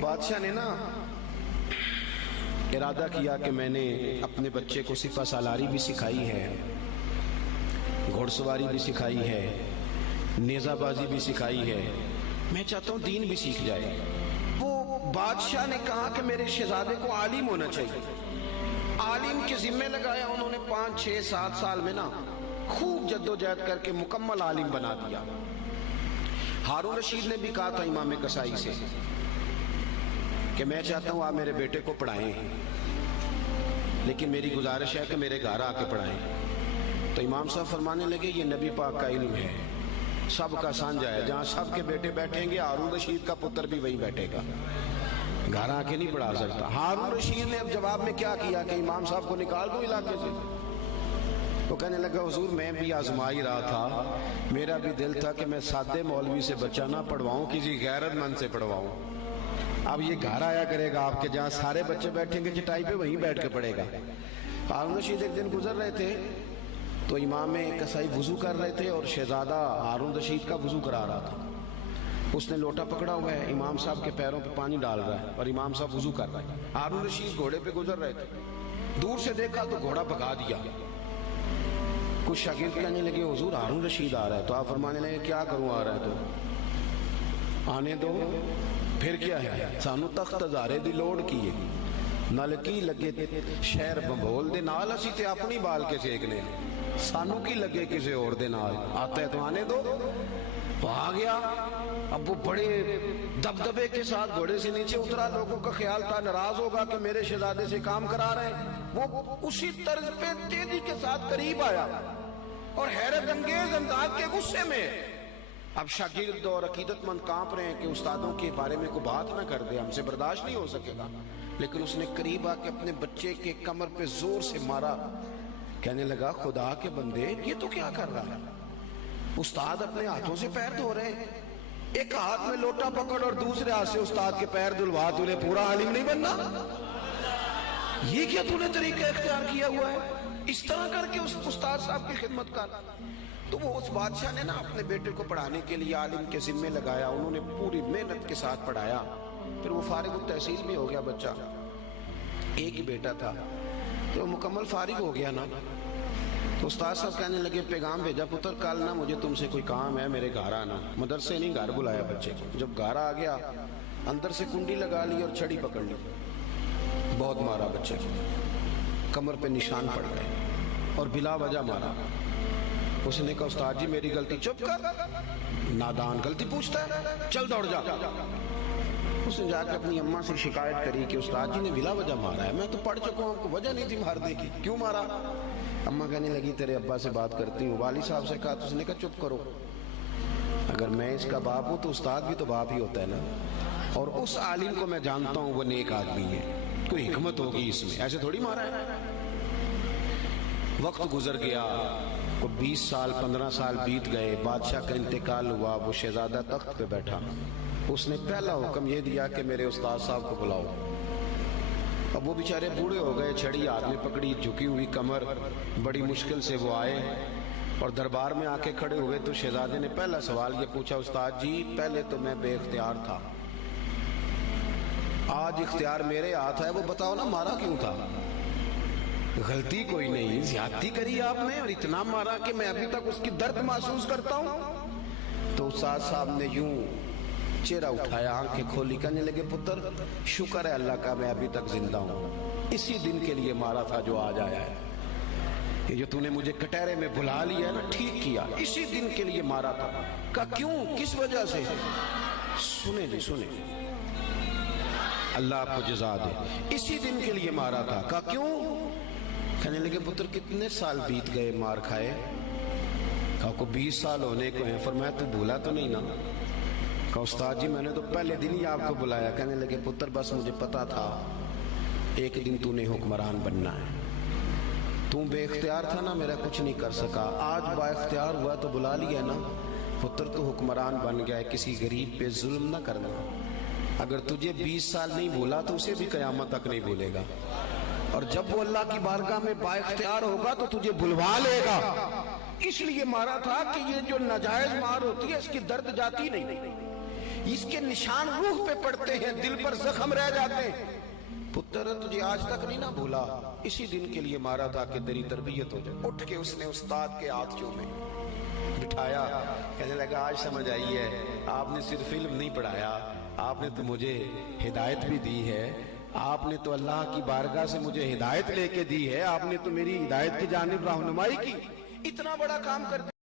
بادشاہ نے نا ارادہ کیا کہ میں نے اپنے بچے کو سپہ سالاری بھی سکھائی ہے، گھوڑ سواری بھی سکھائی ہے، نیزہ بازی بھی سکھائی ہے، میں چاہتا ہوں دین بھی سیکھ جائے۔ وہ بادشاہ نے کہا کہ میرے شہزادے کو عالم ہونا چاہیے، عالم کے ذمہ لگایا۔ انہوں نے 5 6 7 سال میں نا خوب جدوجہد کر کے مکمل عالم بنا دیا۔ ہارون رشید نے بھی کہا تھا امام کسائی سے کہ میں چاہتا ہوں آپ میرے بیٹے کو پڑھائیں، لیکن میری گزارش ہے کہ میرے گھر آ کے پڑھائیں۔ تو امام صاحب فرمانے لگے یہ نبی پاک کا علم ہے، سب کا سانجھا ہے، جہاں سب کے بیٹے بیٹھیں گے ہارون رشید کا پتر بھی وہی بیٹھے گا، گھر آ کے نہیں پڑھا سکتا۔ ہارون رشید نے اب جواب میں کیا کیا کہ امام صاحب کو نکال دو علاقے سے۔ وہ کہنے لگا حضور میں بھی آزما ہی رہا تھا، میرا بھی دل تھا کہ میں سادے مولوی سے بچہ نہ پڑھواؤں، کسی غیرت مند سے پڑھواؤں۔ اب یہ گھر آیا کرے گا آپ کے، جہاں سارے بچے بیٹھیں گے چٹائی پہ وہیں بیٹھ کے پڑھے گا۔ ہارون رشید ایک دن گزر رہے تھے تو امام کسائی وضو کر رہے تھے اور شہزادہ ہارون رشید کا وضو کرا رہا تھا۔ اس نے لوٹا پکڑا ہوا ہے، امام صاحب کے پیروں پہ پانی ڈال رہا ہے اور امام صاحب وضو کر رہے ہیں۔ ہارون رشید گھوڑے پہ گزر رہے تھے، دور سے دیکھا تو گھوڑا بھگا دیا۔ کچھ شاگرد کہنے لگے حضور ہارون رشید آ رہا ہے، تو آپ فرمانے لگے کیا کروں آ رہا ہے تو آنے دو، پھر کیا ہے، سانو تخت ہزارے دی لوڑ کی ہے، نل کی لگے شہر بمبول دے نال، اسی تے اپنی بال کے سیکنے، سانو کی لگے کسی اور دے نال، آتا ہے تو آنے دو۔ وہ آ گیا، اب وہ بڑے دبدبے کے ساتھ گھوڑے سے نیچے اترا، لوگوں کا خیال تھا ناراض ہوگا کہ میرے شہزادے سے کام کرا رہے ہیں۔ وہ اسی طرز پہ تیزی کے ساتھ قریب آیا اور حیرت انگیز انداز کے غصے میں۔ اب شاگرد اور عقیدت مند کانپ رہے ہیں کہ استادوں کے بارے میں کوئی بات نہ کر دے، ہم سے برداشت نہیں ہو سکے گا، لیکن اس نے قریب آ کے اپنے بچے کے کمر پہ زور سے مارا۔ کہنے لگا خدا کے بندے یہ تو کیا کر رہا ہے، استاد اپنے ہاتھوں سے پیر دھو رہے ہیں، ایک ہاتھ میں لوٹا پکڑ اور دوسرے ہاتھ سے استاد کے پیر دھلوا، تو انہیں پورا عالم نہیں بننا؟ یہ کیا تو نے طریقہ اختیار کیا ہوا ہے؟ اس طرح کر کے اس استاد صاحب کی خدمت کر۔ تو وہ اس بادشاہ نے نا اپنے بیٹے کو پڑھانے کے لیے عالم کے ذمے لگایا، انہوں نے پوری محنت کے ساتھ پڑھایا، پھر وہ فارغ التحصیل بھی ہو گیا بچہ، ایک ہی بیٹا تھا، تو وہ مکمل فارغ ہو گیا نا۔ تو استاد صاحب کہنے لگے پیغام بھیجا پتر کل نا مجھے تم سے کوئی کام ہے، میرے گھر آنا۔ مدرسے نہیں گھر بلایا بچے کو، جب گھر آ گیا اندر سے کنڈی لگا لی اور چھڑی پکڑ لی، بہت مارا بچے کو، کمر پہ نشان پڑ گئے اور بلا وجہ مارا۔ اس نے کہا استاد جی میری غلطی۔ چپ کر، نادان، غلطی پوچھتا ہے، چل دوڑ جا۔ اس نے جا کے اپنی اماں سے شکایت کری کہ استاد جی نے بلا وجہ مارا ہے، میں تو پڑھ چکا ہوں، کو وجہ نہیں تھی مارنے کی، کیوں مارا؟ اماں کہنے لگی تیرے ابا سے بات کرتی ہوں۔ والد صاحب سے کہا تو اس نے کہا چپ کرو، اگر میں اس کا باپ ہوں تو استاد بھی تو باپ ہی ہوتا ہے نا، اور اس عالم کو میں جانتا ہوں وہ نیک آدمی ہے، کوئی حکمت ہوگی اس میں، ایسے تھوڑی مارا ہے۔ وقت گزر گیا، کو 20 سال 15 سال بیت گئے، بادشاہ کا انتقال ہوا، وہ شہزادہ تخت پہ بیٹھا، اس نے پہلا حکم یہ دیا کہ میرے استاد صاحب کو بلاؤ۔ اب وہ بیچارے بوڑھے ہو گئے، چھڑی ہاتھ میں پکڑی، جھکی ہوئی کمر، بڑی مشکل سے وہ آئے اور دربار میں آ کے کھڑے ہوئے تو شہزادے نے پہلا سوال یہ پوچھا استاد جی پہلے تو میں بے اختیار تھا، آج اختیار میرے ہاتھ ہے، وہ بتاؤ نا مارا کیوں تھا؟ غلطی کوئی نہیں، زیادتی کری آپ نے اور اتنا مارا کہ میں ابھی تک اس کی درد محسوس کرتا ہوں۔ تو استاد صاحب نے یوں چہرہ اٹھایا، آنکھیں کھولی، کہنے لگے پتر شکر ہے اللہ کا میں ابھی تک زندہ ہوں، اسی دن کے لیے مارا تھا جو آج آیا ہے، یہ جو تو نے مجھے کٹہرے میں بھلا لیا ہے نا، ٹھیک کیا، اسی دن کے لیے مارا تھا۔ کہا کیوں، کس وجہ سے؟ سنیں جی سنیں، اللہ آپ کو جزا دے، اسی دن کے لیے مارا تھا۔ کہا کیوں؟ کہنے لگے پتر کتنے سال بیت گئے مار کھائے؟ کہا کو 20 سال ہونے کو ہیں۔ فرمایا تو بھولا تو نہیں نا؟ کہا استاد جی میں نے تو پہلے دن ہی آپ کو بلایا۔ کہنے لگے پتر بس مجھے پتا تھا ایک دن تو نے حکمران بننا ہے، تو بے اختیار تھا نا، میرا کچھ نہیں کر سکا، آج با اختیار ہوا تو بلا لیا نا، پتر تو حکمران بن گیا ہے، کسی غریب پہ ظلم نہ کرنا، اگر تجھے 20 سال نہیں بھولا تو اسے بھی قیامت تک نہیں بھولے گا، اور جب وہ اللہ کی بارگاہ میں با اختیار ہوگا تو تجھے بلوا لے گا۔ اس لیے مارا تھا کہ یہ جو ناجائز مار ہوتی ہے اس کی درد جاتی نہیں، اس کے نشان روح پہ پڑتے ہیں، دل پر زخم رہ جاتے ہیں۔ پتر تجھے آج تک نہیں نہ بھولا، اسی دن کے لیے مارا تھا کہ تیری تربیت ہو جائے۔ اٹھ کے اس نے استاد کے ہاتھ چومے، بٹھایا، کہنے لگا آج سمجھ آئی ہے، آپ نے صرف علم نہیں پڑھایا، آپ نے تو مجھے ہدایت بھی دی ہے، آپ نے تو اللہ کی بارگاہ سے مجھے ہدایت لے کے دی ہے، آپ نے تو میری ہدایت کی جانب رہنمائی کی، اتنا بڑا کام کر دیا۔